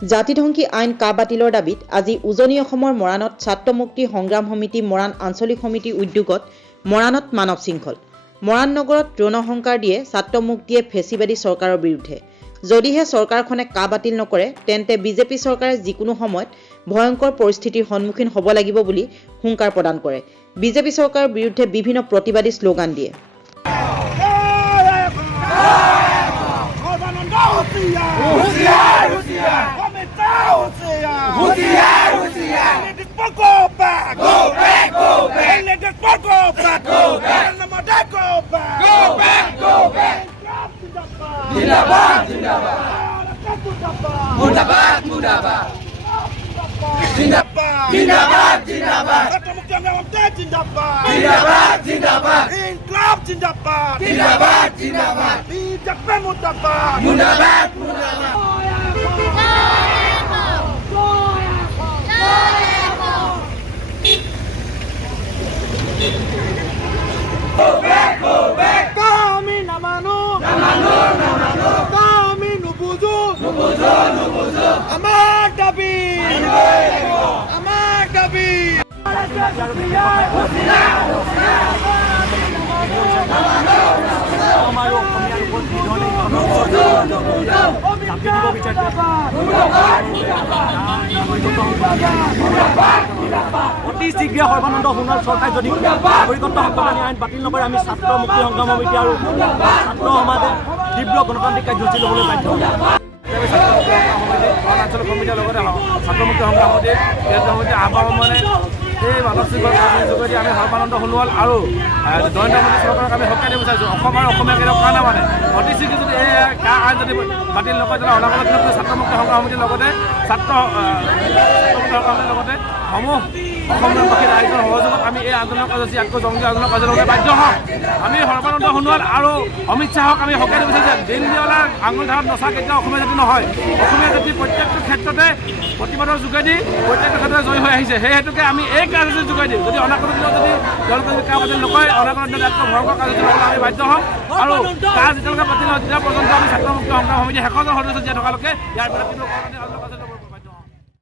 জাতিধ্বংসী আইন কা বাতিলৰ দাবীত আজি উজনি অসমৰ মৰাণত ছাত্ৰ মুক্তি সংগ্ৰাম সমিতি মৰাণ আঞ্চলিক সমিতিৰ উদ্যোগত মৰাণত মানৱ শৃংখল। মৰাণ নগৰত ৰণসংকাৰ দিয়ে ছাত্ৰ মুক্তিয়ে ফেচিবাদী চৰকাৰৰ বিৰুদ্ধে। যদিহে চৰকাৰখনে কা বাতিল নকৰে তেন্তে বিজেপি চৰকাৰে যিকোনো সময়ত ভয়ংকৰ পৰিস্থিতিৰ সন্মুখীন হ'ব লাগিব বুলি হুংকাৰ প্ৰদান কৰে। বিজেপি চৰকাৰৰ বিৰুদ্ধে বিভিন্ন প্ৰতিবাদী শ্লোগান দিয়ে। অতি শীঘ্ৰে সৰ্বানন্দ সোণোৱাল চৰকাৰে যদি নাগৰিকত্ব সংশোধনী আইন বাতিল নকৰে আমি ছাত্ৰ মুক্তি সংগ্ৰাম সমিতি আৰু ছাত্ৰ সমাজে তীব্ৰ গণতান্ত্ৰিক কাৰ্যসূচী ল'বলৈ বাধ্য হ'ম। আঞ্চলিক সমিতিৰ লগতে ছাত্ৰ মুক্তি সংগ্ৰাম সমিতি আহ্বান মানে এই মানৱ শৃংখল যোগেদি আমি সৰ্বানন্দ সোণোৱাল আৰু নৰেন্দ্ৰ মোদী চৰকাৰক আমি সঁচাই দিব বিচাৰিছোঁ। অসম আৰু অসমীয়া কেইটাৰ কাৰণে মানে অতি শীঘ্ৰে যদি এই আইন যদি বাতিল নকৰে তেতিয়াহ'লে অনাগত দিনত ছাত্ৰ মুক্তি সংগ্ৰাম সমিতিৰ লগতে ছাত্ৰ মুক্তি সংগ্ৰামৰ লগতে সমূহ অসমবাসী ৰাইজৰ সহযোগত আমি এই আন্দোলন কাৰ্যসূচী ইয়াতকৈ জনপ্ৰিয় আন্দোলন কাৰ্যসূচী বাধ্য হ'ম। আমি সৰ্বানন্দ সোণোৱাল আৰু অমিত শ্বাহক আমি সঁচাই দিব বিচাৰিছোঁ। দিনদিয়ালাৰ আঙুল ধাৰত নচা কেতিয়াও অসমীয়া জাতি নহয়। অসমীয়া জাতি প্ৰত্যেকটো ক্ষেত্ৰতে প্ৰতিবাদৰ যোগেদি প্ৰত্যেকটো ক্ষেত্ৰতে জয়ী হৈ আহিছে। সেই হেতুকে আমি এই কাৰ্যসূচীৰ যোগেদি যদি অনাগত দিনত যদি তেওঁলোকে যদি কা বাতিল নকৰে অনাগত দিনত ইয়াতকৈ ভয়ংকৰ কাৰ্যসূচী ল'বলৈ আমি বাধ্য হ'ম। আৰু কা যেতিয়ালৈকে বাতিল নহয় তেতিয়া পৰ্যন্ত আমি ছাত্ৰ মুক্তি সংগ্ৰাম সমিতি 100জন সদস্য জীয়াই থকালৈকে ইয়াৰ